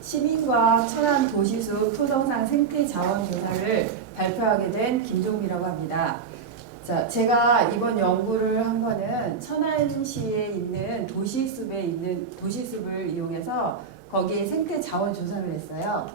시민과 천안 도시숲 토성상 생태 자원 조사를 발표하게 된 김종미라고 합니다. 자, 제가 이번 연구를 한 거는 천안시에 있는 도시숲을 이용해서 거기에 생태 자원 조사를 했어요.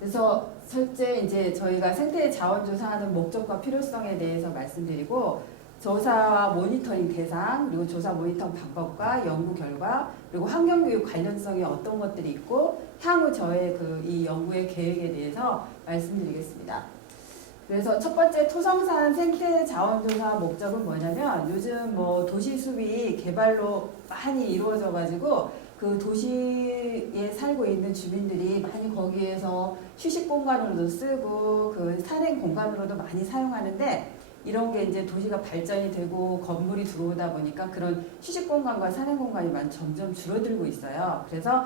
그래서 실제 이제 저희가 생태 자원 조사하는 목적과 필요성에 대해서 말씀드리고, 조사와 모니터링 대상, 그리고 조사 모니터링 방법과 연구 결과, 그리고 환경교육 관련성이 어떤 것들이 있고, 향후 저의 이 연구의 계획에 대해서 말씀드리겠습니다. 그래서 첫 번째 토성산 생태 자원조사 목적은 뭐냐면, 요즘 도시숲이 개발로 많이 이루어져 가지고 그 도시에 살고 있는 주민들이 많이 거기에서 휴식 공간으로도 쓰고 그 산행 공간으로도 많이 사용하는데, 이런 게 이제 도시가 발전이 되고 건물이 들어오다 보니까 그런 휴식 공간과 산행 공간이 점점 줄어들고 있어요. 그래서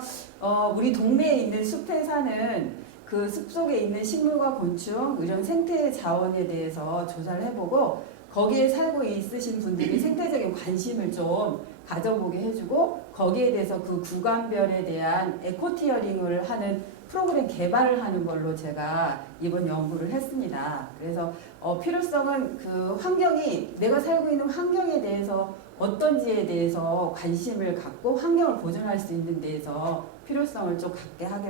우리 동네에 있는 숲에 사는 그 숲 속에 있는 식물과 곤충, 이런 생태 자원에 대해서 조사를 해보고, 거기에 살고 있으신 분들이 생태적인 관심을 좀 가져보게 해주고, 거기에 대해서 그 구간별에 대한 에코티어링을 하는 프로그램 개발을 하는 걸로 제가 이번 연구를 했습니다. 그래서 필요성은 그 환경이, 내가 살고 있는 환경에 대해서 어떤지에 대해서 관심을 갖고 환경을 보존할 수 있는 데에서 필요성을 좀 갖게 하기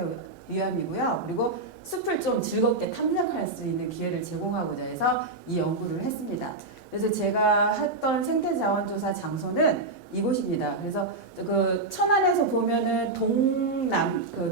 위함이고요. 그리고 숲을 좀 즐겁게 탐색할 수 있는 기회를 제공하고자 해서 이 연구를 했습니다. 그래서 제가 했던 생태자원조사 장소는 이곳입니다. 그래서 그 천안에서 보면은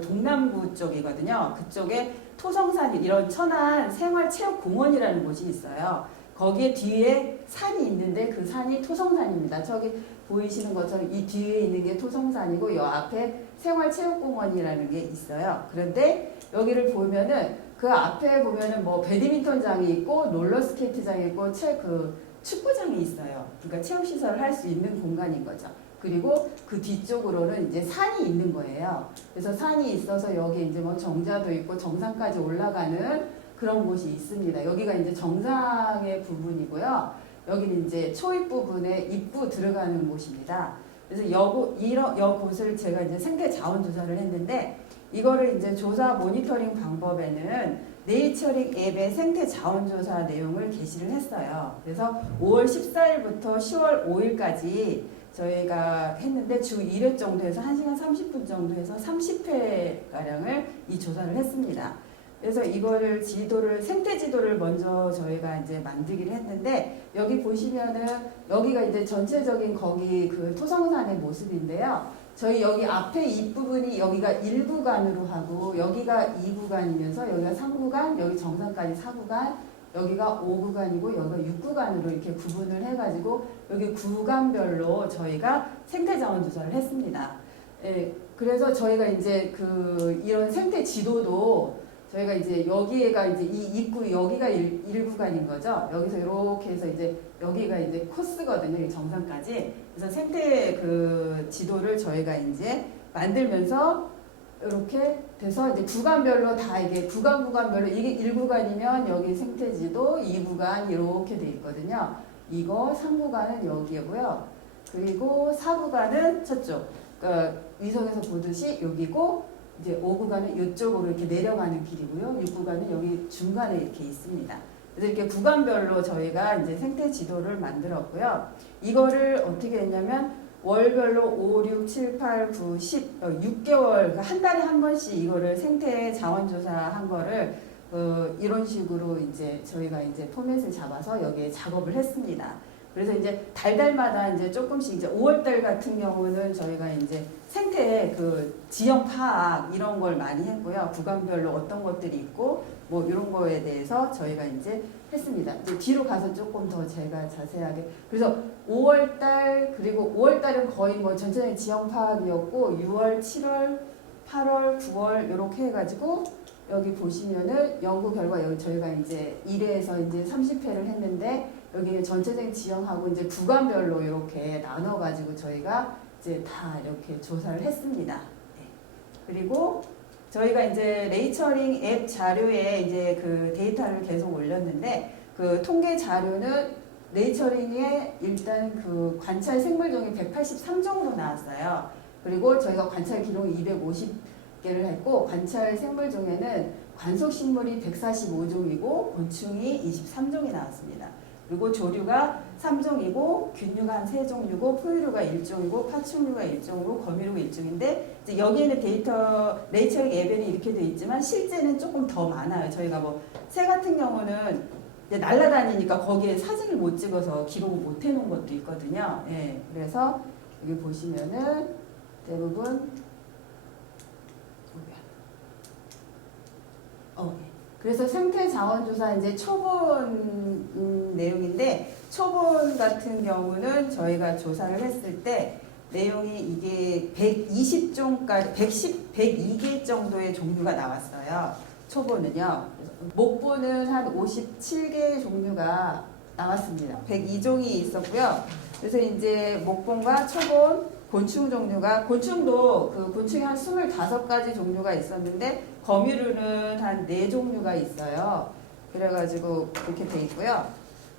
동남부 쪽이거든요. 그쪽에 토성산이, 이런 천안 생활체육공원이라는 곳이 있어요. 거기에 뒤에 산이 있는데 그 산이 토성산입니다. 저기 보이시는 것처럼 이 뒤에 있는 게 토성산이고, 이 앞에 생활체육공원이라는 게 있어요. 그런데 여기를 보면은 그 앞에 보면은 배드민턴장이 있고 롤러스케이트장이 있고 축구장이 있어요. 그러니까 체육시설을 할 수 있는 공간인 거죠. 그리고 그 뒤쪽으로는 이제 산이 있는 거예요. 그래서 산이 있어서 여기 이제 정자도 있고 정상까지 올라가는 그런 곳이 있습니다. 여기가 이제 정상의 부분이고요. 여기는 이제 초입 부분에 입구 들어가는 곳입니다. 그래서 이 곳을 제가 이제 생태 자원 조사를 했는데, 이거를 이제 조사 모니터링 방법에는 네이처링 앱의 생태 자원 조사 내용을 게시를 했어요. 그래서 5월 14일부터 10월 5일까지 저희가 했는데 주 1회 정도 해서 1시간 30분 정도 해서 30회가량을 이 조사를 했습니다. 그래서 이거를 생태 지도를 먼저 저희가 이제 만들기를 했는데, 여기 보시면은 여기가 이제 전체적인 거기 그 토성산의 모습인데요. 저희 여기 앞에 윗부분이 여기가 1구간으로 하고, 여기가 2구간이면서 여기가 3구간, 여기 정상까지 4구간, 여기가 5구간이고 여기가 6구간으로 이렇게 구분을 해가지고 여기 구간별로 저희가 생태자원 조사를 했습니다. 예, 그래서 저희가 이제 이런 생태 지도도 저희가 이제 여기가 이제 이 입구 여기가 1구간인 거죠. 여기서 이렇게 해서 이제 여기가 이제 코스거든요. 정상까지. 그래서 생태 지도를 저희가 이제 만들면서 이렇게 돼서 이제 구간별로 다 이게 구간별로 이게 1구간이면 여기 생태 지도, 2구간 이렇게 돼 있거든요. 이거 3구간은 여기고요. 그리고 4구간은 저쪽. 그러니까 위성에서 보듯이 여기고, 이제 5구간은 이쪽으로 이렇게 내려가는 길이고요. 6구간은 여기 중간에 이렇게 있습니다. 그래서 이렇게 구간별로 저희가 이제 생태 지도를 만들었고요. 이거를 어떻게 했냐면 월별로 5, 6, 7, 8, 9, 10, 6개월, 그러니까 한 달에 한 번씩 이거를 생태 자원조사 한 거를 이런 식으로 이제 저희가 이제 포맷을 잡아서 여기에 작업을 했습니다. 그래서 이제 달달마다 이제 조금씩 이제 5월달 같은 경우는 저희가 이제 생태 지형 파악 이런 걸 많이 했고요. 구간별로 어떤 것들이 있고 이런 거에 대해서 저희가 이제 했습니다. 이제 뒤로 가서 조금 더 제가 자세하게. 그래서 5월달, 그리고 5월달은 거의 전체적인 지형 파악이었고, 6월, 7월, 8월, 9월 이렇게 해가지고 여기 보시면은 연구 결과 여기 저희가 이제 1회에서 이제 30회를 했는데, 여기는 전체적인 지형하고 이제 구간별로 이렇게 나눠가지고 저희가 이제 다 이렇게 조사를 했습니다. 네. 그리고 저희가 이제 네이처링 앱 자료에 이제 데이터를 계속 올렸는데, 통계 자료는 네이처링에 일단 관찰 생물종이 183종으로 나왔어요. 그리고 저희가 관찰 기록이 개를 했고 관찰 생물 중에는 관속식물이 145종이고 곤충이 23종이 나왔습니다. 그리고 조류가 3종이고 균류가 한 3종류고 포유류가 1종이고 파충류가 1종이고 거미류가 1종인데 이제 여기에는 데이터 네이처 에벨이 이렇게 돼 있지만 실제는 조금 더 많아요. 저희가 뭐 새 같은 경우는 이제 날아다니니까 거기에 사진을 못 찍어서 기록을 못 해놓은 것도 있거든요. 예, 그래서 여기 보시면은 대부분 그래서 생태 자원 조사 이제 초본 내용인데 초본 같은 경우는 저희가 조사를 했을 때 내용이 이게 120종까지 102개 정도의 종류가 나왔어요. 초본은요. 목본은 한 57개 종류가 나왔습니다. 102종이 있었고요. 그래서 이제 목본과 초본 곤충 종류가 곤충도 그 곤충이 한 25가지 종류가 있었는데 거미류는 한 4종류가 있어요. 그래가지고 그렇게 돼 있고요.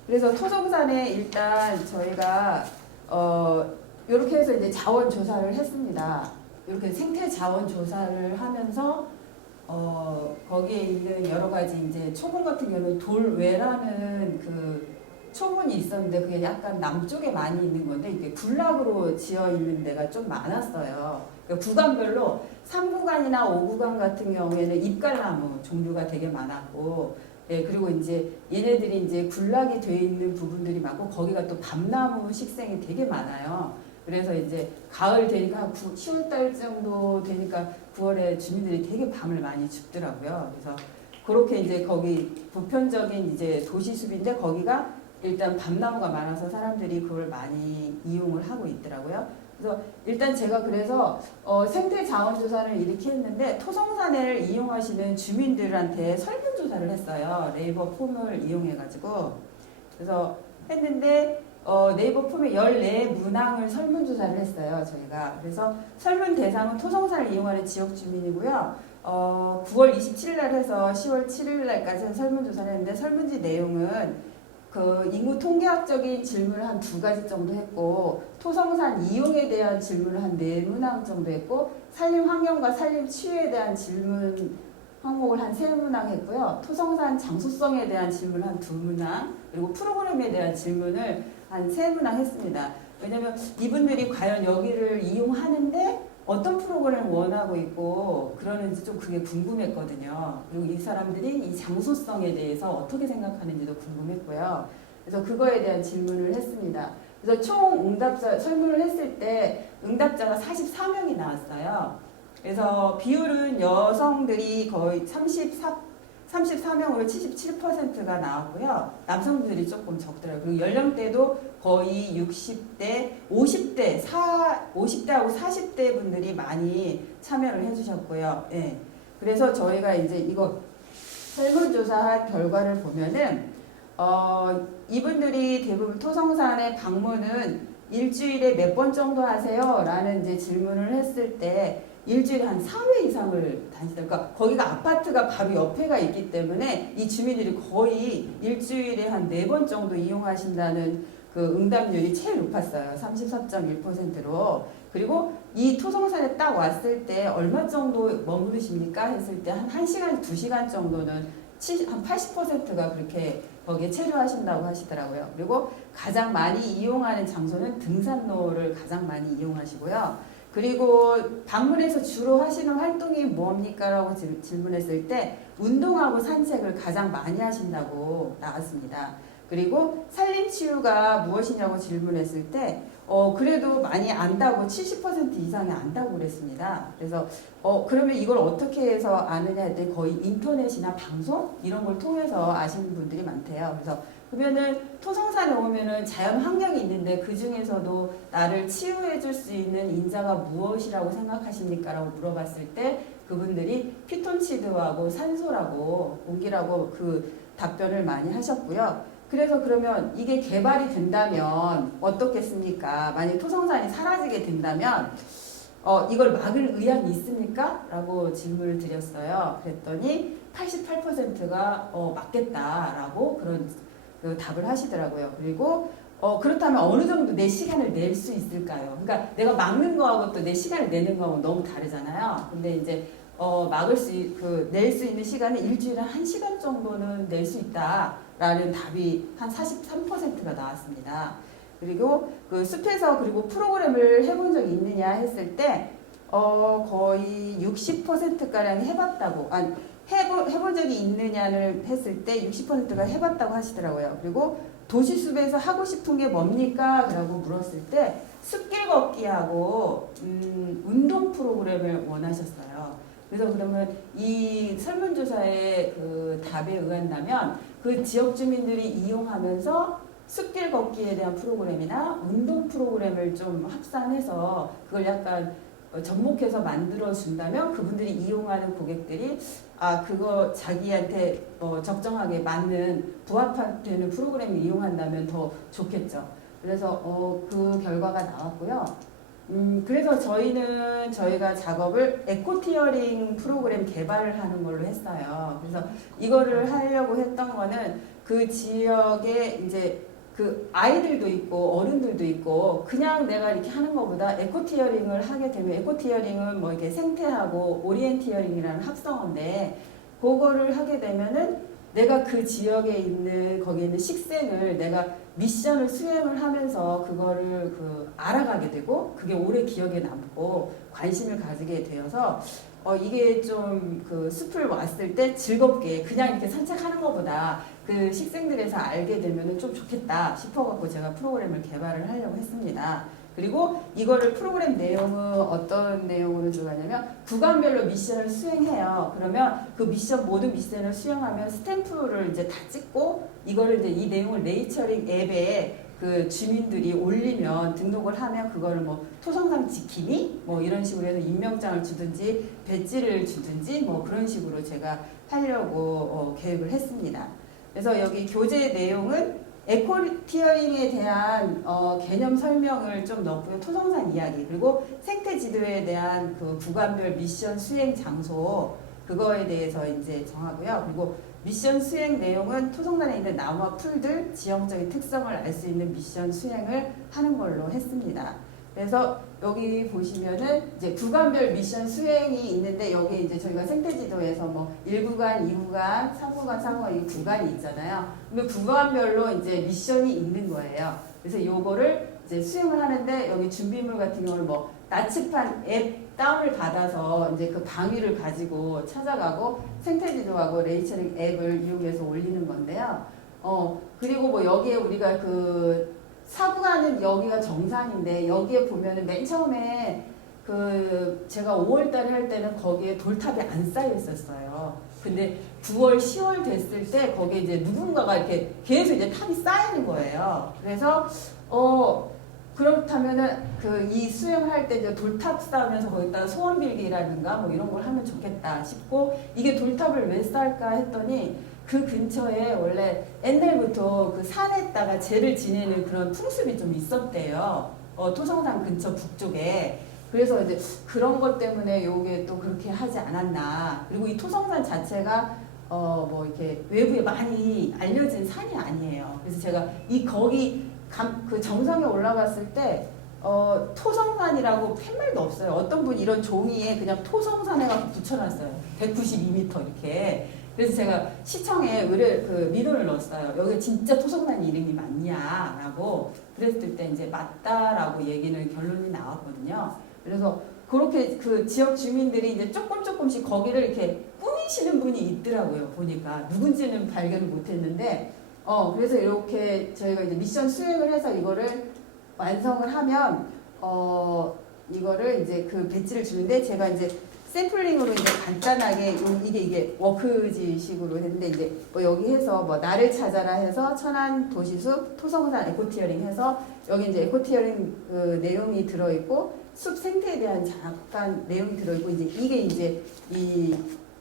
그래서 토종산에 일단 저희가 이렇게 해서 이제 자원 조사를 했습니다. 이렇게 생태 자원 조사를 하면서 거기에 있는 여러 가지 이제 초본 같은 경우는 돌외라는 그 초본이 있었는데 그게 약간 남쪽에 많이 있는 건데 이게 군락으로 지어 있는 데가 좀 많았어요. 그러니까 구간별로 3구간이나 5구간 같은 경우에는 잎갈나무 종류가 되게 많았고, 예, 그리고 이제 얘네들이 이제 군락이 돼 있는 부분들이 많고 거기가 또 밤나무 식생이 되게 많아요. 그래서 이제 가을 되니까 10월 정도 되니까 9월에 주민들이 되게 밤을 많이 춥더라고요. 그래서 그렇게 이제 거기 보편적인 이제 도시숲인데 거기가 일단 밤나무가 많아서 사람들이 그걸 많이 이용을 하고 있더라고요. 그래서 일단 제가 그래서 생태 자원 조사를 이렇게 했는데 토성산을 이용하시는 주민들한테 설문조사를 했어요. 네이버 폼을 이용해가지고 그래서 했는데 네이버 폼에 14문항을 설문조사를 했어요. 저희가 그래서 설문 대상은 토성산을 이용하는 지역 주민이고요. 9월 27일 날 해서 10월 7일 날까지 설문조사를 했는데 설문지 내용은 그 인구 통계학적인 질문을 한 2가지 정도 했고 토성산 이용에 대한 질문을 한 4문항 정도 했고 산림 환경과 산림 치유에 대한 질문 항목을 한 3문항 했고요. 토성산 장소성에 대한 질문을 한 2문항 그리고 프로그램에 대한 질문을 한 3문항 했습니다. 왜냐면 이분들이 과연 여기를 이용하는데 어떤 프로그램을 원하고 있고 그러는지 좀 그게 궁금했거든요. 그리고 이 사람들이 이 장소성에 대해서 어떻게 생각하는지도 궁금했고요. 그래서 그거에 대한 질문을 했습니다. 그래서 총 응답자 설문을 했을 때 응답자가 44명이 나왔어요. 그래서 비율은 여성들이 거의 34명으로 77%가 나왔고요. 남성들이 조금 적더라고요. 그리고 연령대도 거의 60대, 50대하고 40대 분들이 많이 참여를 해주셨고요. 예. 그래서 저희가 이제 이거 설문조사한 결과를 보면은, 이분들이 대부분 토성산의 방문은 일주일에 몇 번 정도 하세요? 라는 이제 질문을 했을 때, 일주일에 한 4회 이상을 다니시다. 그러니까 거기가 아파트가 바로 옆에가 있기 때문에 이 주민들이 거의 일주일에 한 4번 정도 이용하신다는 그 응답률이 제일 높았어요. 34.1%로. 그리고 이 토성산에 딱 왔을 때 얼마 정도 머무르십니까? 했을 때 한 1시간, 2시간 정도는 한 80%가 그렇게 거기에 체류하신다고 하시더라고요. 그리고 가장 많이 이용하는 장소는 등산로를 가장 많이 이용하시고요. 그리고 방문해서 주로 하시는 활동이 뭡니까? 라고 질문했을 때 운동하고 산책을 가장 많이 하신다고 나왔습니다. 그리고 산림치유가 무엇이냐고 질문했을 때 그래도 많이 안다고 70% 이상이 안다고 그랬습니다. 그래서 그러면 이걸 어떻게 해서 아느냐 했더니 거의 인터넷이나 방송 이런 걸 통해서 아시는 분들이 많대요. 그래서 그러면은 토성산에 오면은 자연 환경이 있는데 그 중에서도 나를 치유해 줄 수 있는 인자가 무엇이라고 생각하십니까? 라고 물어봤을 때 그분들이 피톤치드하고 산소라고 공기라고 그 답변을 많이 하셨고요. 그래서 그러면 이게 개발이 된다면 어떻겠습니까? 만약 토성산이 사라지게 된다면 이걸 막을 의향이 있습니까? 라고 질문을 드렸어요. 그랬더니 88%가 맞겠다라고 그런 그 답을 하시더라고요. 그리고 그렇다면 어느 정도 내 시간을 낼 수 있을까요? 그러니까 내가 막는 거하고 또 내 시간을 내는 거하고 너무 다르잖아요. 근데 이제 낼 수 있는 시간은 일주일에 1시간 정도는 낼 수 있다라는 답이 한 43%가 나왔습니다. 그리고 그 숲에서 그리고 프로그램을 해본 적이 있느냐 했을 때 거의 60%가량 해봤다고, 아니 해본 적이 있느냐를 했을 때 60%가 해봤다고 하시더라고요. 그리고 도시숲에서 하고 싶은 게 뭡니까? 라고 물었을 때 숲길 걷기하고 운동 프로그램을 원하셨어요. 그래서 그러면 이 설문조사의 그 답에 의한다면 그 지역 주민들이 이용하면서 숲길 걷기에 대한 프로그램이나 운동 프로그램을 좀 합산해서 그걸 약간 접목해서 만들어 준다면 그분들이 이용하는 고객들이 그거 자기한테 적정하게 맞는 부합되는 프로그램을 이용한다면 더 좋겠죠. 그래서 그 결과가 나왔고요. 그래서 저희가 작업을 에코티어링 프로그램 개발을 하는 걸로 했어요. 그래서 이거를 하려고 했던 거는 그 지역에 이제 그 아이들도 있고 어른들도 있고 그냥 내가 이렇게 하는 것보다 에코티어링을 하게 되면, 에코티어링은 뭐 이렇게 생태하고 오리엔티어링이라는 합성어인데 그거를 하게 되면은 내가 그 지역에 있는 거기에 있는 식생을 내가 미션을 수행을 하면서 그거를 알아가게 되고 그게 오래 기억에 남고 관심을 가지게 되어서 이게 좀 그 숲을 왔을 때 즐겁게 그냥 이렇게 산책하는 것보다 그 식생들에서 알게 되면 좀 좋겠다 싶어갖고 제가 프로그램을 개발을 하려고 했습니다. 그리고 이거를 프로그램 내용은 어떤 내용으로 들어가냐면 구간별로 미션을 수행해요. 그러면 그 모든 미션을 수행하면 스탬프를 이제 다 찍고 이거를 이제 이 내용을 네이처링 앱에 그 주민들이 올리면 등록을 하면 그거를 뭐 토성상 지킴이 뭐 이런 식으로 해서 임명장을 주든지 배지를 주든지 뭐 그런 식으로 제가 하려고 계획을 했습니다. 그래서 여기 교재 내용은 에코티어링에 대한 개념 설명을 좀 넣고요. 토성산 이야기 그리고 생태 지도에 대한 그 구간별 미션 수행 장소 그거에 대해서 이제 정하고요. 그리고 미션 수행 내용은 토성산에 있는 나무와 풀들 지형적인 특성을 알 수 있는 미션 수행을 하는 걸로 했습니다. 그래서 여기 보시면은 이제 구간별 미션 수행이 있는데 여기 이제 저희가 생태지도에서 뭐 1구간, 2구간, 3구간, 4구간 이 구간이 있잖아요. 그러면 구간별로 이제 미션이 있는 거예요. 그래서 요거를 이제 수행을 하는데 여기 준비물 같은 경우는 뭐 나치판 앱 다운을 받아서 이제 그 방위를 가지고 찾아가고 생태지도하고 레이처링 앱을 이용해서 올리는 건데요. 그리고 뭐 여기에 우리가 그 사구간은 여기가 정상인데 여기에 보면은 맨 처음에 그 제가 5월달에 할 때는 거기에 돌탑이 안 쌓여 있었어요. 근데 9월, 10월 됐을 때 거기에 이제 누군가가 이렇게 계속 이제 탑이 쌓이는 거예요. 그래서 그렇다면은 이 수영할 때 이제 돌탑 쌓으면서 거기다가 소원 빌기라든가 뭐 이런 걸 하면 좋겠다 싶고 이게 돌탑을 왜 쌓을까 했더니 그 근처에 원래 옛날부터 그 산에다가 제를 지내는 그런 풍습이 좀 있었대요. 토성산 근처 북쪽에. 그래서 이제 그런 것 때문에 요게 또 그렇게 하지 않았나. 그리고 이 토성산 자체가 뭐 이렇게 외부에 많이 알려진 산이 아니에요. 그래서 제가 거기 그 정상에 올라갔을 때 토성산이라고 팻말도 없어요. 어떤 분이 이런 종이에 그냥 토성산에 가서 붙여놨어요. 192m 이렇게. 그래서 제가 시청에 민원을 넣었어요. 여기 진짜 토성산 이름이 맞냐라고. 그랬을 때 이제 맞다라고 얘기는 결론이 나왔거든요. 그래서 그렇게 그 지역 주민들이 이제 조금씩 거기를 이렇게 꾸미시는 분이 있더라고요. 보니까 누군지는 발견을 못했는데 그래서 이렇게 저희가 이제 미션 수행을 해서 이거를 완성을 하면 이거를 이제 그 배지를 주는데 제가 이제 샘플링으로 이제 간단하게 이게 워크지식으로 했는데 이제 뭐 여기 해서 뭐 나를 찾아라 해서 천안 도시숲 토성산 에코티어링 해서 여기 이제 에코티어링 그 내용이 들어있고 숲 생태에 대한 잠깐 내용이 들어있고 이게 이제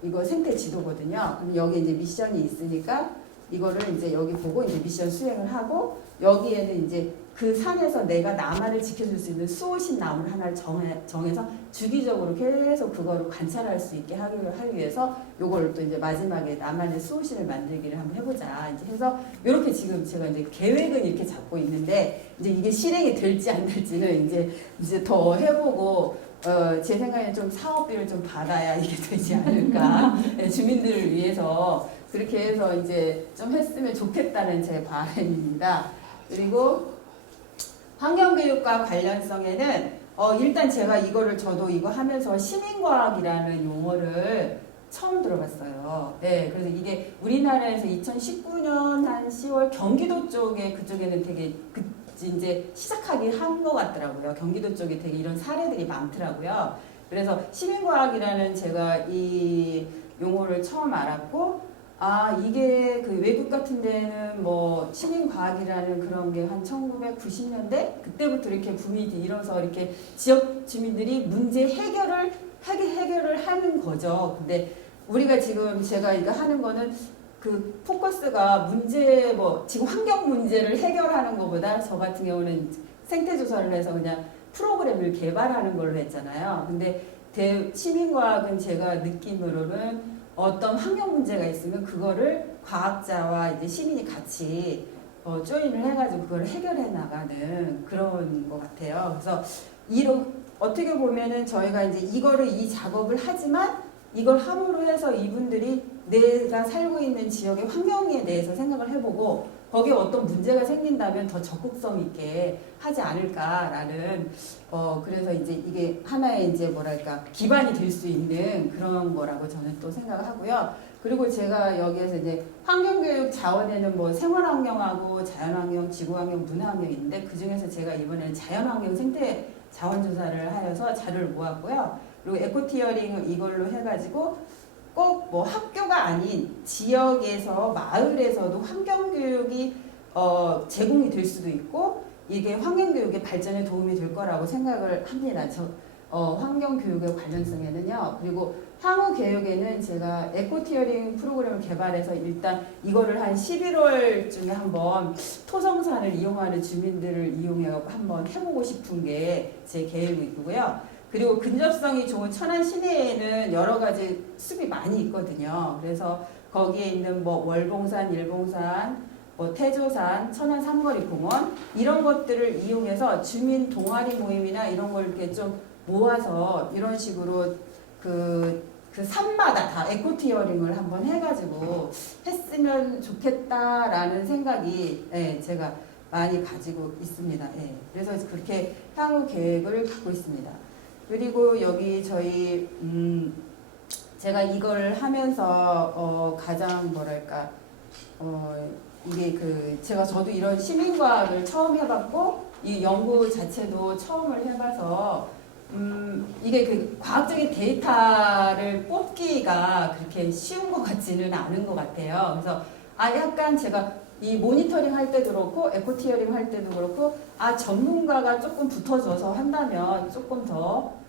이거 생태 지도거든요. 그럼 여기 이제 미션이 있으니까 이거를 이제 여기 보고 이제 미션 수행을 하고 여기에는 이제 그 산에서 내가 나만을 지켜줄 수 있는 수호신 나무를 하나를 정해서 주기적으로 계속 그거를 관찰할 수 있게 하기 위해서 요걸 또 이제 마지막에 나만의 수호신을 만들기를 한번 해보자 이제 해서 이렇게 지금 제가 이제 계획은 이렇게 잡고 있는데 이제 이게 실행이 될지 안 될지는 이제 더 해보고 제 생각에는 좀 사업비를 좀 받아야 이게 되지 않을까. 네, 주민들을 위해서 그렇게 해서 이제 좀 했으면 좋겠다는 제 바람입니다. 그리고 환경교육과 관련성에는 일단 제가 저도 이거 하면서 시민과학이라는 용어를 처음 들어봤어요. 네, 그래서 이게 우리나라에서 2019년 한 10월 경기도 그쪽에는 되게 이제 시작하기 한 것 같더라고요. 경기도 쪽에 되게 이런 사례들이 많더라고요. 그래서 시민과학이라는 제가 이 용어를 처음 알았고, 이게 그 외국 같은 데는 뭐 시민과학이라는 그런 게 한 1990년대 그때부터 이렇게 붐이 일어서 이렇게 지역 주민들이 문제 해결을 하는 거죠. 근데 우리가 지금 제가 이거 하는 거는 그 포커스가 지금 환경 문제를 해결하는 것보다 저 같은 경우는 생태 조사를 해서 그냥 프로그램을 개발하는 걸로 했잖아요. 근데 시민과학은 제가 느낌으로는 어떤 환경 문제가 있으면 그거를 과학자와 이제 시민이 같이 조인을 해가지고 그걸 해결해 나가는 그런 것 같아요. 그래서 어떻게 보면은 저희가 이제 이 작업을 하지만 이걸 함으로 해서 이분들이 내가 살고 있는 지역의 환경에 대해서 생각을 해보고 거기에 어떤 문제가 생긴다면 더 적극성 있게 하지 않을까라는 그래서 이제 이게 하나의 이제 뭐랄까 기반이 될 수 있는 그런 거라고 저는 또 생각을 하고요. 그리고 제가 여기에서 이제 환경교육 자원에는 뭐 생활환경하고 자연환경, 지구환경, 문화환경이 있는데 그 중에서 제가 이번에는 자연환경 생태 자원조사를 하여서 자료를 모았고요. 그리고 에코티어링을 이걸로 해가지고 꼭 뭐 학교가 아닌 지역에서 마을에서도 환경교육이 제공이 될 수도 있고 이게 환경교육의 발전에 도움이 될 거라고 생각을 합니다. 환경교육의 관련성에는요. 그리고 향후 계획에는 제가 에코티어링 프로그램을 개발해서 일단 이거를 한 11월쯤에 한번 토성산을 이용하는 주민들을 이용해 한번 해보고 싶은 게 제 계획이고요. 그리고 근접성이 좋은 천안 시내에는 여러 가지 숲이 많이 있거든요. 그래서 거기에 있는 뭐 월봉산, 일봉산, 뭐 태조산, 천안 삼거리 공원 이런 것들을 이용해서 주민 동아리 모임이나 이런 걸 이렇게 좀 모아서 이런 식으로 그 산마다 다 에코티어링을 한번 해가지고 했으면 좋겠다라는 생각이 제가 많이 가지고 있습니다. 그래서 그렇게 향후 계획을 갖고 있습니다. 그리고 여기 저희 제가 이걸 하면서 가장 뭐랄까 이게 저도 이런 시민과학을 처음 해봤고 이 연구 자체도 처음을 해봐서 이게 그 과학적인 데이터를 뽑기가 그렇게 쉬운 것 같지는 않은 것 같아요. 그래서 약간 제가 이 모니터링 할 때도 그렇고 에코티어링 할 때도 그렇고 전문가가 조금 붙어줘서 한다면 조금 더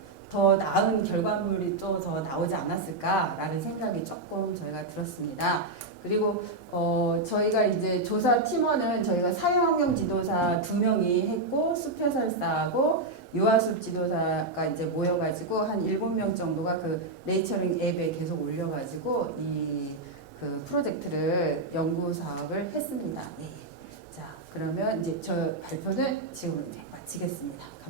나은 결과물이 또 더 나오지 않았을까라는 생각이 조금 저희가 들었습니다. 그리고 저희가 이제 조사 팀원은 저희가 사회환경 지도사 2명이 했고 숲해설사하고 유아숲 지도사가 이제 모여가지고 한 7명 정도가 그 네이처링 앱에 계속 올려가지고 그 프로젝트를 연구 사업을 했습니다. 자, 그러면 이제 저 발표는 지금 마치겠습니다.